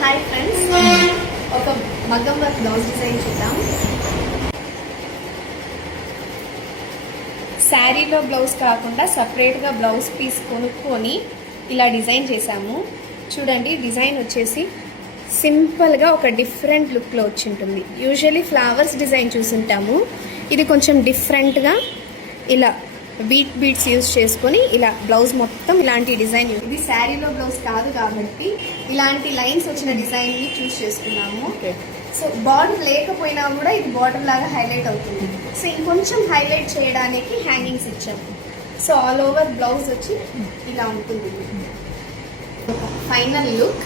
Hi friends, ఒక మగ్గం work blouse design చూద్దాం. శారీలో బ్లౌజ్ కాకుండా సపరేట్గా బ్లౌజ్ పీస్ కొనుక్కొని ఇలా డిజైన్ చేశాము. చూడండి, డిజైన్ వచ్చేసి సింపుల్గా ఒక డిఫరెంట్ లుక్లో వచ్చి ఉంటుంది. యూజువల్లీ ఫ్లవర్స్ డిజైన్ చూసుంటాము, ఇది కొంచెం డిఫరెంట్గా ఇలా బీట్స్ యూజ్ చేసుకొని ఇలా బ్లౌజ్ మొత్తం ఇలాంటి డిజైన్. ఇది శారీలో బ్లౌజ్ కాదు కాబట్టి ఇలాంటి లైన్స్ వచ్చిన డిజైన్ని చూస్ చేసుకున్నాము. సో బార్డర్ లేకపోయినా కూడా ఇది బార్డర్ లాగా హైలైట్ అవుతుంది. సో ఇంకొంచెం హైలైట్ చేయడానికి హ్యాంగింగ్స్ ఇచ్చాము. సో ఆల్ ఓవర్ బ్లౌజ్ వచ్చి ఇలా ఉంటుంది. Final look.